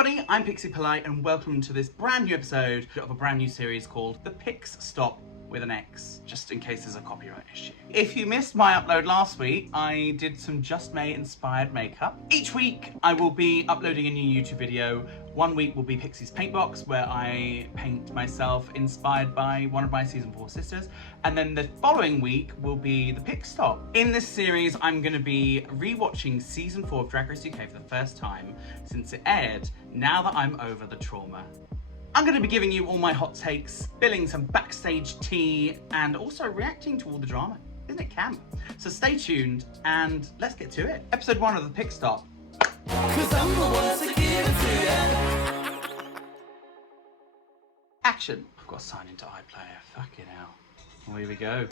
everybody, I'm Pixie Polite and welcome to this brand new episode of a brand new series called The Pix Stop with an X, just in case there's a copyright issue. If you missed my upload last week, I did some Just May inspired makeup. Each week I will be uploading a new YouTube video. One week will be Pixie's Paint Box, where I paint myself inspired by one of my season 4 sisters. And then the following week will be the Pix Stop. In this series, I'm gonna be rewatching season 4 of Drag Race UK for the first time since it aired, now that I'm over the trauma. I'm going to be giving you all my hot takes, spilling some backstage tea, and also reacting to all the drama. Isn't it camp? So stay tuned and let's get to it. Episode 1 of the Pix Stop. 'Cause I'm the one to give it to you. Action. I've got to sign into iPlayer. Fucking hell. Well, here we go.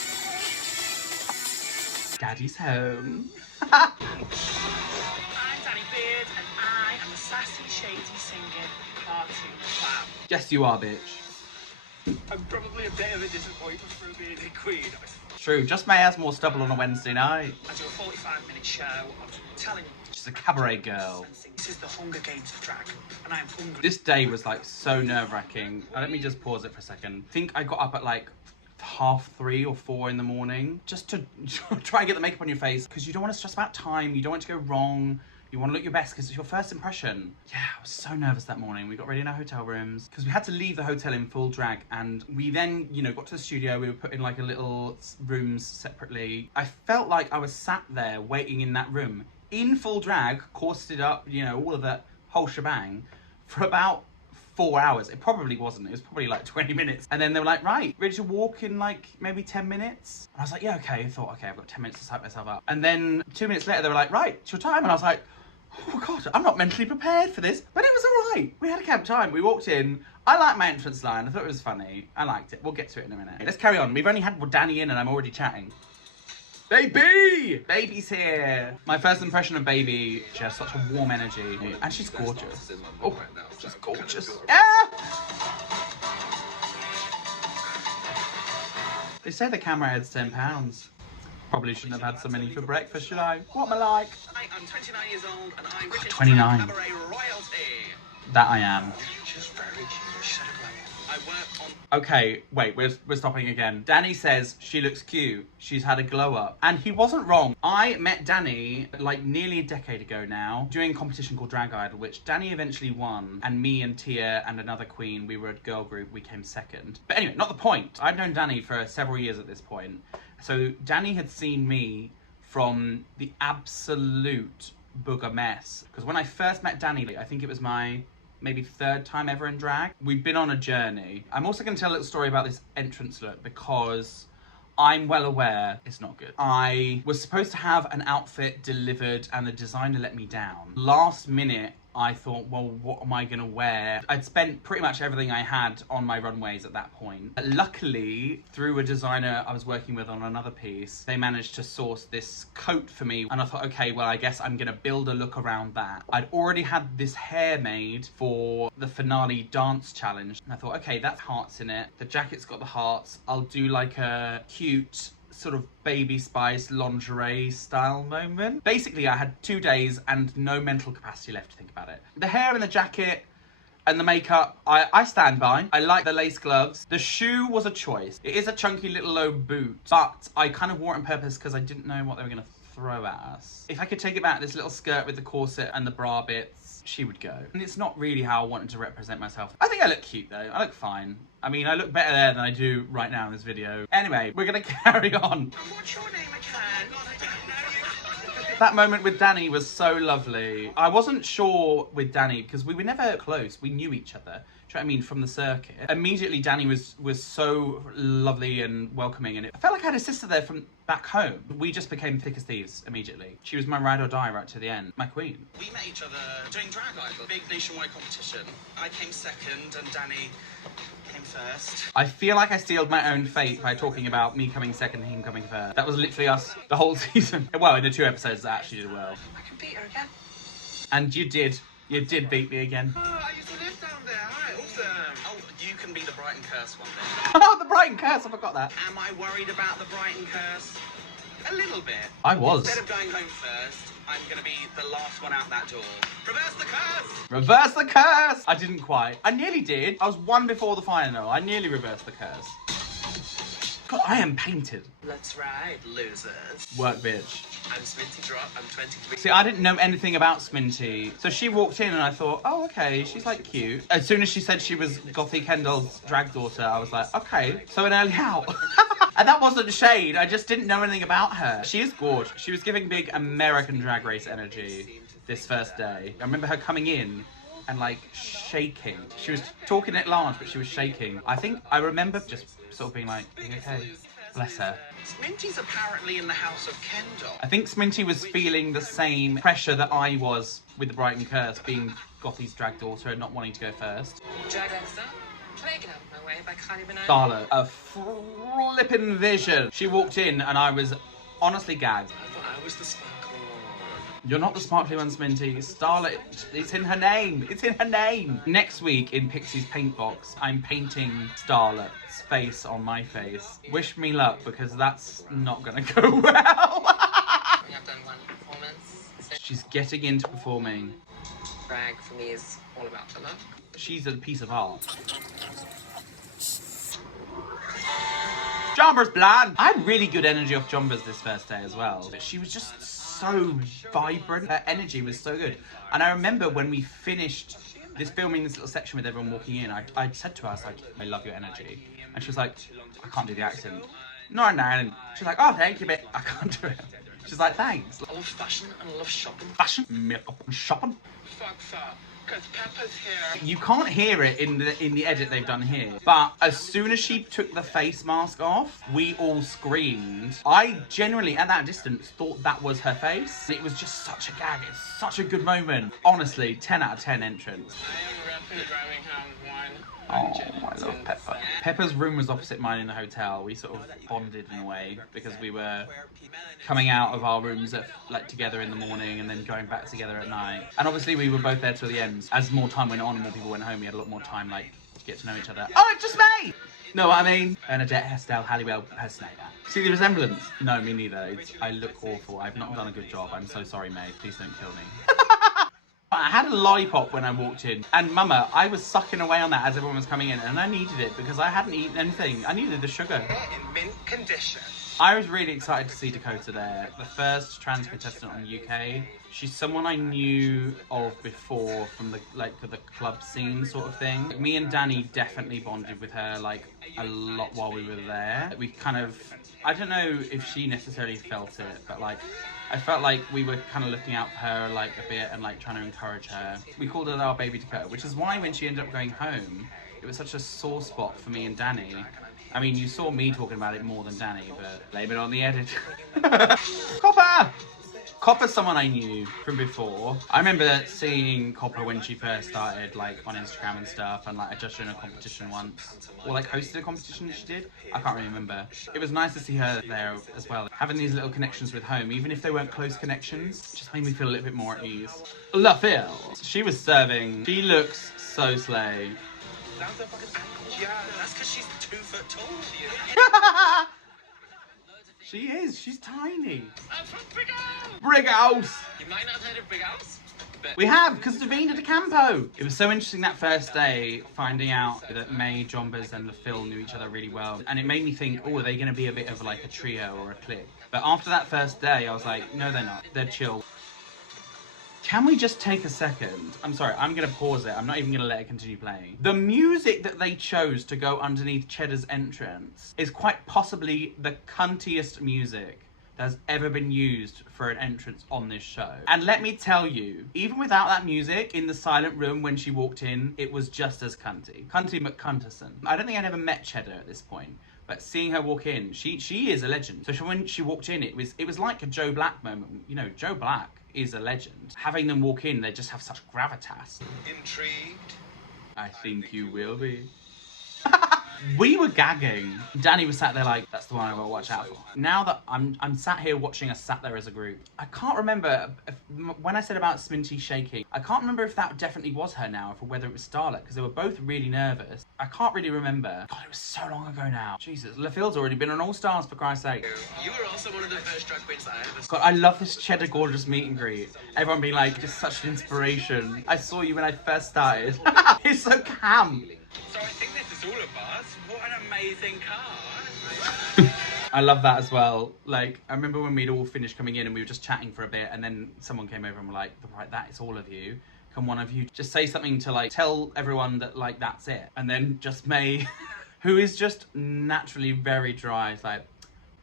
Daddy's home. I'm Danny Beard and I am the sassy, shady, singing cartoon clown. Yes, you are, bitch. I'm probably a bit of a disappointment for a bearded queen. True, Just May has more stubble on a Wednesday night. I do a 45-minute show of telling you. She's a cabaret girl. This is the Hunger Games of drag, and I am hungry. This day was like so nerve-wracking. Let me just pause it for a second. I think I got up at like 3:30 or 4 in the morning just to try and get the makeup on your face, because you don't want to stress about time, you don't want it to go wrong. You want to look your best because it's your first impression. Yeah, I was so nervous that morning. We got ready in our hotel rooms because we had to leave the hotel in full drag, and we then, got to the studio. We were put in like a little rooms separately. I felt like I was sat there waiting in that room in full drag, corseted up, all of that whole shebang for about 4 hours. It probably wasn't. It was probably like 20 minutes. And then they were like, right, ready to walk in like maybe 10 minutes? And I was like, yeah, okay. I thought, okay, I've got 10 minutes to type myself up. And then 2 minutes later, they were like, right, it's your time. And I was like, oh God, I'm not mentally prepared for this. But it was all right. We had a camp time. We walked in. I liked my entrance line. I thought it was funny. I liked it. We'll get to it in a minute. Let's carry on. We've only had Danny in and I'm already chatting. Baby! Baby's here. My first impression of Baby, she has such a warm energy. And she's gorgeous. Oh, she's gorgeous. Ah! They say the camera adds 10 pounds. Probably shouldn't have had so many for breakfast, should I? What am I like? I'm 29 years old and I wish 29. cabaret royalty. That I am. She's very cute. She's so glad. I work on. Okay, wait, we're stopping again. Danny says she looks cute. She's had a glow up. And he wasn't wrong. I met Danny like nearly a decade ago now, doing a competition called Drag Idol, which Danny eventually won. And me and Tia and another queen, we were a girl group, we came second. But anyway, not the point. I've known Danny for several years at this point. So Danny had seen me from the absolute booger mess. Because when I first met Danny, I think it was my maybe 3rd time ever in drag. We've been on a journey. I'm also going to tell a little story about this entrance look because I'm well aware it's not good. I was supposed to have an outfit delivered and the designer let me down. Last minute, I thought, well, what am I gonna wear? I'd spent pretty much everything I had on my runways at that point. Luckily, through a designer I was working with on another piece, they managed to source this coat for me. And I thought, okay, well, I guess I'm gonna build a look around that. I'd already had this hair made for the finale dance challenge. And I thought, okay, that's hearts in it. The jacket's got the hearts. I'll do like a cute sort of Baby Spice lingerie style moment. Basically, I had 2 days and no mental capacity left to think about it. The hair and the jacket and the makeup, I stand by. I like the lace gloves. The shoe was a choice. It is a chunky little low boot, but I kind of wore it on purpose because I didn't know what they were gonna throw at us. If I could take it back, this little skirt with the corset and the bra bits, she would go. And it's not really how I wanted to represent myself. I think I look cute though. I look fine. I mean, I look better there than I do right now in this video. Anyway, we're gonna carry on. What's your name again? God, I don't know you. That moment with Danny was so lovely. I wasn't sure with Danny because we were never close. We knew each other. Do you know what I mean? From the circuit. Immediately, Danny was so lovely and welcoming, and I felt like I had a sister there from back home. We just became thick as thieves immediately. She was my ride or die right to the end. My queen. We met each other doing Drag Idol, big nationwide competition. I came second and Danny came first. I feel like I sealed my own fate by talking about me coming second and him coming first. That was literally us the whole season. Well, in the 2 episodes that actually did well. I can beat her again. And you did. You did beat me again. Oh, I used to live down there. Hi, awesome. Oh, you can be the Brighton Curse one day. Oh, the Brighton Curse, I forgot that. Am I worried about the Brighton Curse? A little bit. I was. Instead of going home first, I'm gonna be the last one out that door. Reverse the curse! Reverse the curse! I didn't quite. I nearly did. I was one before the final. I nearly reversed the curse. God, I am painted. Let's ride, losers. Work, bitch. I'm Sminty Drop, I'm 23. See, I didn't know anything about Sminty. So she walked in and I thought, oh, okay, she's like cute. As soon as she said she was Gothy Kendall's drag daughter, I was like, okay, so an early out. And that wasn't shade, I just didn't know anything about her. She is gorgeous. She was giving big American Drag Race energy this first day. I remember her coming in and like shaking. She was talking at large, but she was shaking. I think I remember just sort of being like, okay, bless her. Sminty's apparently in the house of Kendall. I think Sminty was feeling the same pressure that I was with the Brighton Curse, being Gothy's drag daughter and not wanting to go first. Drag Extra, Try to Get Out of My Way by Kylie Minogue. Darla, a flippin' vision. She walked in and I was honestly gagged. I thought I was the sparkly one. You're not the sparkly one, Sminty. Starlet, it's in her name. It's in her name. Next week in Pixie's paint box, I'm painting Starlet's face on my face. Wish me luck because that's not gonna go well. We have done one performance. She's getting into performing. Drag for me is all about the look. She's a piece of art. Jumper's bland. I had really good energy off Jumbers this first day as well. She was just so vibrant. Her energy was so good. And I remember when we finished this filming this little section with everyone walking in, I said to her, I was like, I love your energy. And she was like, I can't do the accent. No, no. And she was like, oh, thank you, but I can't do it. She's like, thanks. I love fashion and I love shopping. Fashion, makeup, and shopping. Fuck. Because Peppa's here. You can't hear it in the edit they've done here, but as soon as she took the face mask off, we all screamed. I genuinely, at that distance, thought that was her face. It was just such a gag. It's such a good moment. Honestly, 10 out of 10 entrance. I am repping driving hound one. Oh, I love Peppa. Peppa's room was opposite mine in the hotel. We sort of bonded in a way because we were coming out of our rooms at, like together in the morning and then going back together at night. And obviously we were both there till the end. As more time went on and more people went home, we had a lot more time like to get to know each other. Oh, it's just me! Know what I mean? Bernadette, Estelle, Halliwell, Personator. See the resemblance? No, me neither. I look awful. I've not done a good job. I'm so sorry, May. Please don't kill me. I had a lollipop when I walked in, and Mama, I was sucking away on that as everyone was coming in, and I needed it because I hadn't eaten anything. I needed the sugar. In mint condition. I was really excited to see Dakota there, the first trans contestant on the UK. She's someone I knew of before from the club scene sort of thing. Me and Danny definitely bonded with her like a lot while we were there. We kind of, I don't know if she necessarily felt it, but like I felt like we were kind of looking out for her like a bit and like trying to encourage her. We called her our baby Dakota, which is why when she ended up going home, it was such a sore spot for me and Danny. I mean, you saw me talking about it more than Danny, but blame it on the edit. Copper! Copper's someone I knew from before. I remember seeing Copper when she first started, like, on Instagram and stuff, and, like, I judged her in a competition once. Or, like, hosted a competition she did. I can't really remember. It was nice to see her there as well. Having these little connections with home, even if they weren't close connections, just made me feel a little bit more at ease. La Phil. She was serving. She looks so slay. That's her fucking ankle. Yeah, that's because she's 2 foot tall. She is. She's tiny. I'm from Big House. Brig House. You might not have heard of Big House, but We have, because Davina De Campo. It was so interesting that first day, finding out that May, Jombers and Phil knew each other really well. And it made me think, oh, are they going to be a bit of like a trio or a clique? But after that first day, I was like, no, they're not. They're chill. Can we just take a second? I'm sorry, I'm going to pause it. I'm not even going to let it continue playing. The music that they chose to go underneath Cheddar's entrance is quite possibly the cuntiest music that has ever been used for an entrance on this show. And let me tell you, even without that music, in the silent room when she walked in, it was just as cunty. Cunty McCunterson. I don't think I'd ever met Cheddar at this point. But seeing her walk in, she is a legend. So when she walked in, it was like a Joe Black moment. You know, Joe Black is a legend. Having them walk in, they just have such gravitas. intrigued. I think you will be. We were gagging. Danny was sat there like, that's the one I gotta watch out for. Now that I'm sat here watching us sat there as a group, I can't remember when I said about Sminty shaking, I can't remember if that definitely was her now or whether it was Starlet, because they were both really nervous. I can't really remember. God, it was so long ago now. Jesus, LaFille's already been on All Stars, for Christ's sake. You were also one of the first drag queens that I ever saw. God, I love this Cheddar Gorgeous meet and greet. Everyone being like, just such an inspiration. I saw you when I first started. It's so camp. So I think this is all of us. What an amazing cast. I love that as well. Like, I remember when we'd all finished coming in and we were just chatting for a bit, and then someone came over and were like, right, that is all of you. Can one of you just say something to like tell everyone that like that's it? And then just May, who is just naturally very dry, is like,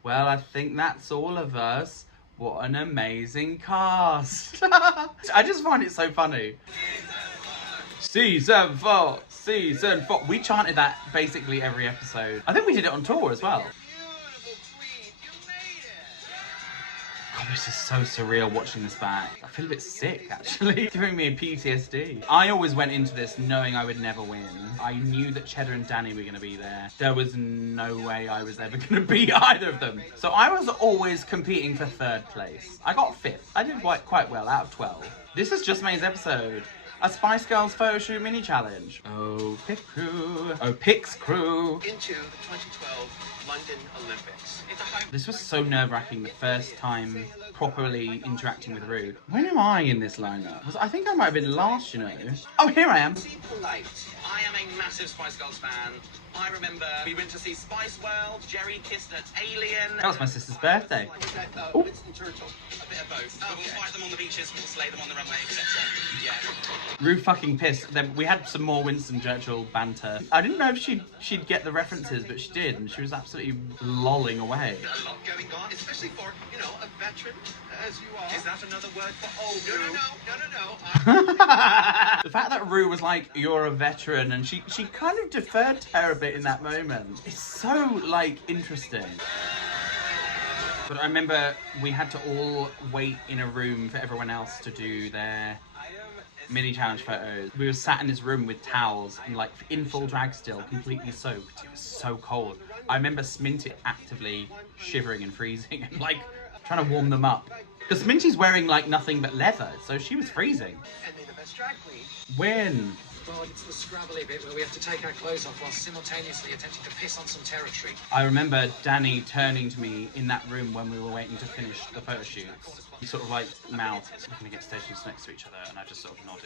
well, I think that's all of us. What an amazing cast. I just find it so funny. Season 4, season 4. We chanted that basically every episode. I think we did it on tour as well. God, this is so surreal watching this back. I feel a bit sick, actually. Giving me a PTSD. I always went into this knowing I would never win. I knew that Cheddar and Danny were going to be there. There was no way I was ever going to beat either of them. So I was always competing for 3rd place. I got 5th. I did quite well out of 12. This is just May's episode. A Spice Girls photo shoot mini challenge. Oh, Pick Crew. Oh, Pix Crew. Into the 2012 London Olympics. This was so nerve-wracking the first time properly interacting with Ru. When am I in this lineup? I think I might have been last, you know. Oh, here I am. Pixie Polite. I am a massive Spice Girls fan. I remember we went to see Spice World. Jerry kissed at Alien. That was my sister's birthday. Winston Churchill. A bit of both. We'll fight them on the beaches, we'll slay them on the runway, etc. Yeah. Ru fucking pissed. Then we had some more Winston Churchill banter. I didn't know if she'd get the references, but she did, and she was absolutely lolling away. A lot going on, especially for, you know, a veteran as you are. Is that another word for old? No. The fact that Ru was like, you're a veteran, and she kind of deferred to her a bit in that moment. It's so, like, interesting. But I remember we had to all wait in a room for everyone else to do their mini challenge photos. We were sat in this room with towels and like in full drag still, completely soaked. It was so cold. I remember Sminty actively shivering and freezing and like trying to warm them up. Because Sminty's wearing like nothing but leather, so she was freezing. And they're the best drag queen. When? God, it's the scrabbly bit where we have to take our clothes off while simultaneously attempting to piss on some territory. I remember Danny turning to me in that room when we were waiting to finish the photo shoots. He sort of like mouthed, we're going to get stations next to each other, and I just sort of nodded,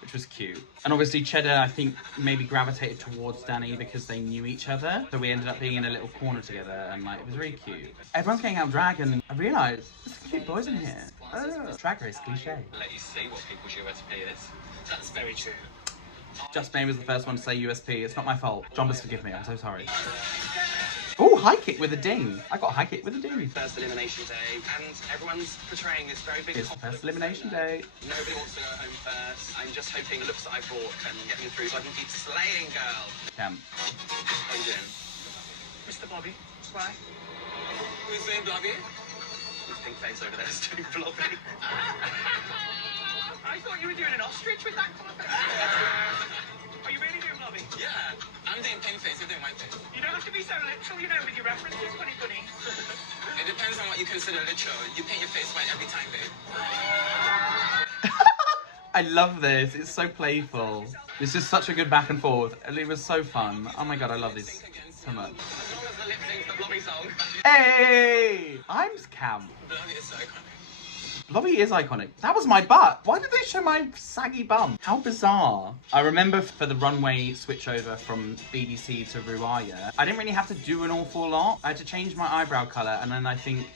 which was cute. And obviously Cheddar, I think, maybe gravitated towards Danny because they knew each other. So we ended up being in a little corner together, and like, it was really cute. Everyone's getting out drag, and I realised, there's some cute boys in here. Oh, drag race cliche. Let you see what people's USP is. That's very true. Just May was the first one to say USP. It's not my fault. John must forgive me. I'm so sorry. Oh, high kick with a ding. I got high kick with a ding. First elimination day, and everyone's portraying this very big... It's the first elimination day. Nobody wants to go home first. I'm just hoping the looks that I brought can get me through so I can keep slaying, girl. Camp. How you doing? Mr. Bobby, why? Who's saying Blobby? His pink face over there is too Blobby. I thought you were doing an ostrich with that colour. Are you really doing Bobby? Yeah, I'm doing pink face, you're doing white face. You don't have to be so literal, you know, with your references, funny. It depends on what you consider literal. You paint your face white every time, babe. I love this. It's so playful. This is such a good back and forth. It was so fun. Oh my god, I love this so much. As long as the lip syncs the Blobby song. Hey! I'm camp. Blobby is so iconic. Blobby is iconic. That was my butt. Why did they show my saggy bum? How bizarre. I remember for the runway switchover from BBC to Ruaya, I didn't really have to do an awful lot. I had to change my eyebrow colour, and then I think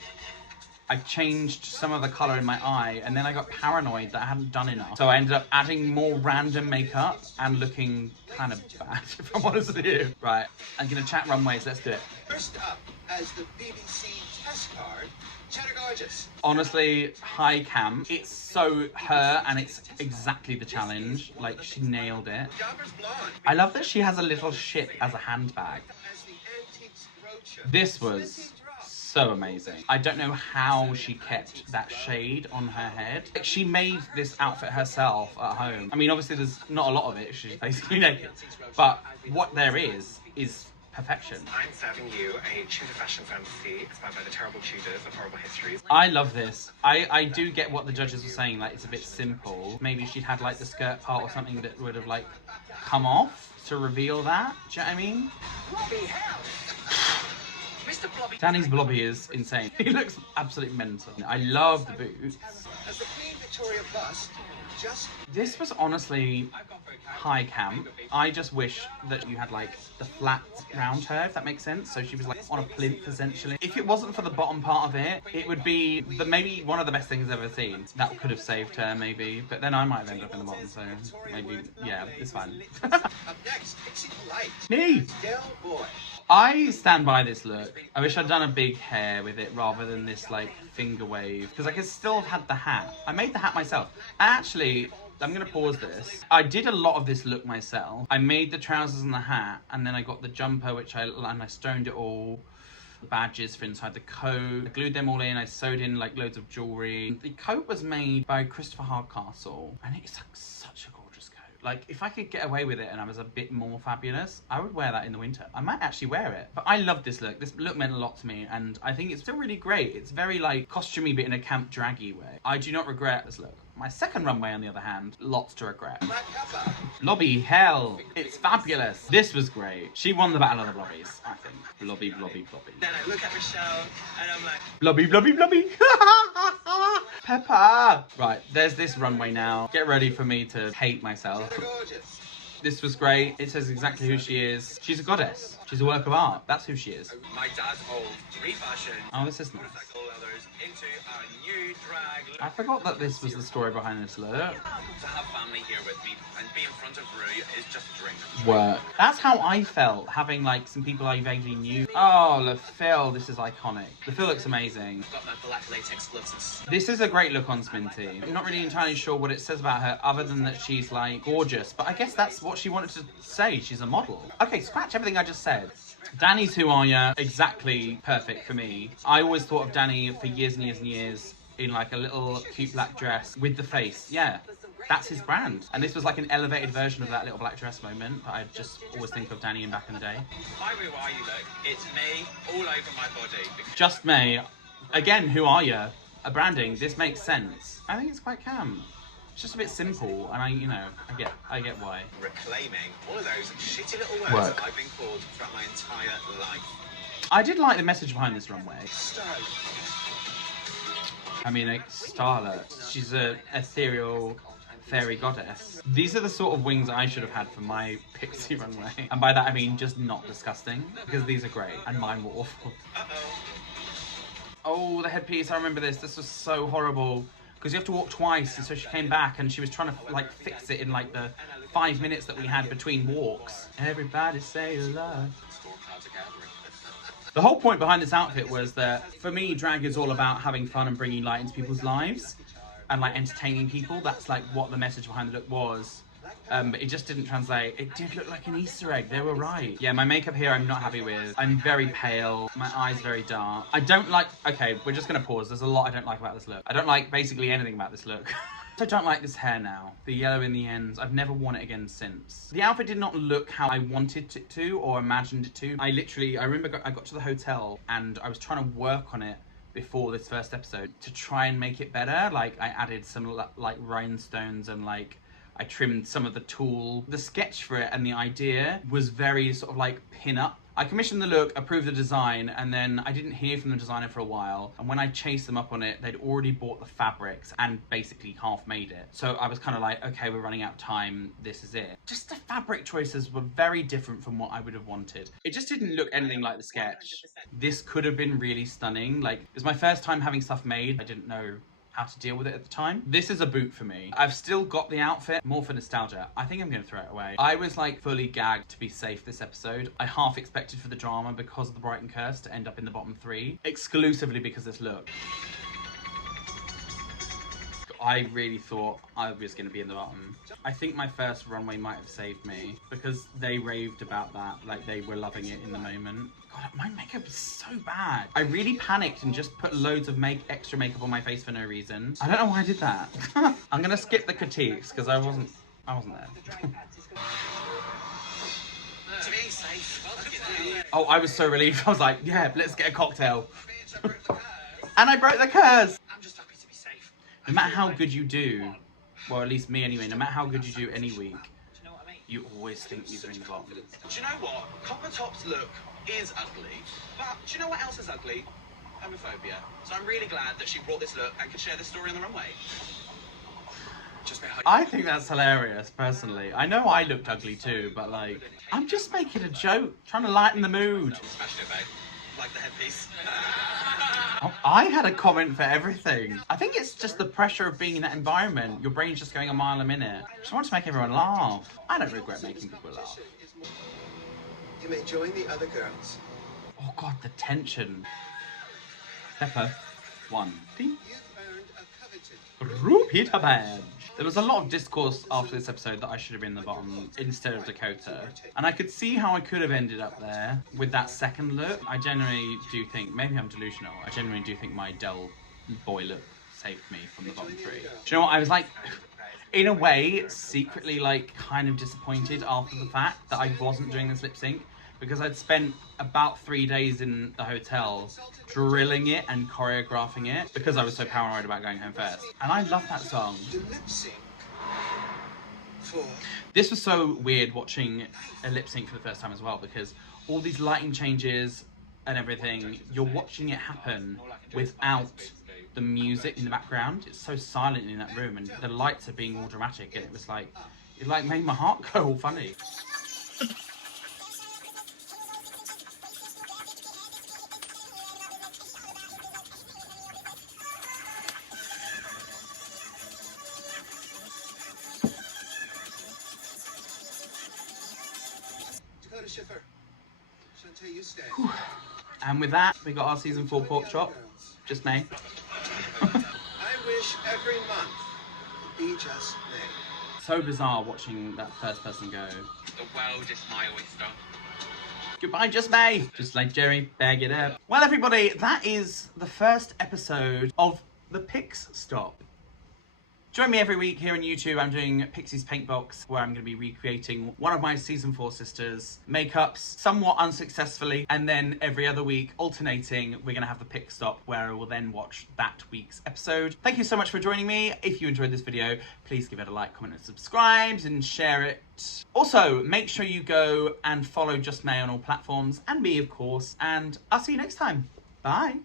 I changed some of the colour in my eye, and then I got paranoid that I hadn't done enough. So I ended up adding more random makeup and looking kind of bad, if I'm honest with you. Right, I'm gonna chat runways, let's do it. First up, as the BBC test card, Cheddar Gorgeous. Honestly, high camp. It's so her, and it's exactly the challenge. Like, she nailed it. Gabber's blonde. I love that she has a little ship as a handbag. As the Antiques Roadshow. This was so amazing. I don't know how she kept that shade on her head. Like, she made this outfit herself at home. I mean, obviously there's not a lot of it. She's basically naked. But what there is perfection. I'm serving you a Tudor fashion fantasy inspired by the terrible Tudors of horrible histories. I love this. I do get what the judges were saying, like it's a bit simple. Maybe she'd had like the skirt part or something that would have like come off to reveal that. Do you know what I mean? Blobby hell! Mr. Blobby. Danny's blobby is insane. He looks absolutely mental. I love the boots. As the Queen Victoria bust, just... This was honestly high camp. I just wish that you had like the flat round her, if that makes sense. So she was like on a plinth essentially. If it wasn't for the bottom part of it, it would be maybe one of the best things I've ever seen. That could have saved her maybe, but then I might have ended up in the bottom, so maybe, yeah, it's fine. Up next, Pixie Polite. Me! Girl boy. I stand by this look. I wish I'd done a big hair with it rather than this like finger wave, because I could still have had the hat. I made the hat myself. Actually, I'm gonna pause this. I did a lot of this look myself. I made the trousers and the hat, and then I got the jumper, which I stoned it all. Badges for inside the coat. I glued them all in. I sewed in like loads of jewelry. The coat was made by Christopher Hardcastle, and it's like such a gorgeous coat. Like, if I could get away with it and I was a bit more fabulous, I would wear that in the winter. I might actually wear it. But I love this look. This look meant a lot to me, and I think it's still really great. It's very, like, costumey, but in a camp draggy way. I do not regret this look. My second runway, on the other hand, lots to regret. Blobby hell. It's fabulous. This was great. She won the battle of the blobbies, I think. Blobby, blobby, blobby. Then I look at Michelle and I'm like, Blobby, blobby, blobby. Pepper. Right, there's this runway now. Get ready for me to hate myself. Gorgeous. This was great. It says exactly who she is. She's a goddess. She's a work of art. That's who she is. my dad's old refashion. Oh, this is nice. Motorcycle leathers into a new drag look. I forgot that this was the story behind this look. To have family here with me and be in front of Rue is just a dream. Work. That's how I felt, having like some people I vaguely knew. Oh, Le Phil, this is iconic. Le Phil looks amazing. Got my black latex gloves and This is a great look on Sminty. I'm not really entirely sure what it says about her other than that she's like gorgeous, but I guess that's what she wanted to say. She's a model. Okay, scratch everything I just said. Danny's Who Are Ya? Exactly perfect for me. I always thought of Danny for years and years and years in like a little cute black dress with the face. Yeah, that's his brand. And this was like an elevated version of that little black dress moment that I just always think of Danny in back in the day. my Rue Are You look, it's me all over my body. Just May. Again, Who Are Ya? A branding. This makes sense. I think it's quite camp. It's just a bit simple, and I get why. Reclaiming all of those shitty little words Work. that I've been called throughout my entire life. I did like the message behind this runway. I mean, a starlet. She's a ethereal fairy goddess. These are the sort of wings I should have had for my Pixie runway. And by that I mean just not disgusting, because these are great, and mine were awful. Oh, the headpiece, I remember this. This was so horrible. Because you have to walk twice, and so she came back and she was trying to like fix it in like the 5 minutes that we had between walks. Everybody say love. The whole point behind this outfit was that, for me, drag is all about having fun and bringing light into people's lives and like entertaining people. That's like what the message behind the look was. But it just didn't translate. It did look like an Easter egg. They were right. Yeah, my makeup here I'm not happy with. I'm very pale. My eyes very dark. I don't like... Okay, we're just going to pause. There's a lot I don't like about this look. I don't like basically anything about this look. I don't like this hair now. The yellow in the ends. I've never worn it again since. The outfit did not look how I wanted it to or imagined it to. I remember I got to the hotel and I was trying to work on it before this first episode to try and make it better. Like, I added some like rhinestones and like I trimmed some of the tulle. The sketch for it and the idea was very sort of like pin-up. I commissioned the look, approved the design, and then I didn't hear from the designer for a while. And when I chased them up on it, they'd already bought the fabrics and basically half made it. So I was kind of like, okay, we're running out of time. This is it. Just the fabric choices were very different from what I would have wanted. It just didn't look anything like the sketch. This could have been really stunning. Like, it was my first time having stuff made. I didn't know how to deal with it at the time. This is a boot for me. I've still got the outfit, more for nostalgia. I think I'm gonna throw it away. I was like fully gagged to be safe this episode. I half expected for the drama because of the Brighton curse to end up in the bottom 3, exclusively because of this look. I really thought I was going to be in the bottom. I think my first runway might have saved me because they raved about that, like they were loving it in the moment. God, my makeup is so bad. I really panicked and just put loads of extra makeup on my face for no reason. I don't know why I did that. I'm going to skip the critiques because I wasn't there. Denise, safe. Oh, I was so relieved. I was like, yeah, let's get a cocktail. And I broke the curse. I'm just happy to be safe. No matter how good you do, well, at least me anyway, no matter how good you do any week, Do you know what I mean? you always think you're in the bottom. Do you know what? Copper Top's look is ugly, but do you know what else is ugly? Homophobia. So I'm really glad that she brought this look and could share this story on the runway. I think that's hilarious, personally. I know I looked ugly too, but like, I'm just making a joke, trying to lighten the mood. Smashed it, babe. Like the headpiece. Oh, I had a comment for everything. I think it's just the pressure of being in that environment. Your brain's just going a mile a minute. Just want to make everyone laugh. I don't regret making people laugh. You may join the other girls. Oh god, the tension. Pepper, 1. Ding. You've earned a coveted Repeater badge. There was a lot of discourse after this episode that I should have been in the bottom instead of Dakota. And I could see how I could have ended up there with that second look. I generally do think, maybe I'm delusional, I generally do think my Del boy look saved me from the bottom 3. Do you know what, I was like, in a way, secretly like kind of disappointed after the fact that I wasn't doing this lip sync. Because I'd spent about 3 days in the hotel drilling it and choreographing it because I was so paranoid about going home first. And I love that song. the lip sync for This was so weird watching a lip sync for the first time as well because all these lighting changes and everything, you're watching it happen without the music in the background. It's so silent in that room and the lights are being all dramatic and it was like, it like made my heart go all funny. Dakota Schiffer. Shantae, you stay. And with that, we got our season 4 pork chop. Just May. I wish every month would be just May. So bizarre watching that first person go. The world is my oyster. Goodbye, Just May. Just like Jerry, bag it up. Well, everybody, that is the first episode of the Pix Stop. Join me every week here on YouTube. I'm doing Pixie's Paint Box, where I'm going to be recreating one of my season 4 sisters' makeups, somewhat unsuccessfully, and then every other week, alternating, we're going to have the Pix Stop, where I will then watch that week's episode. Thank you so much for joining me. If you enjoyed this video, please give it a like, comment, and subscribe, and share it. Also, make sure you go and follow Just May on all platforms, and me, of course, and I'll see you next time. Bye.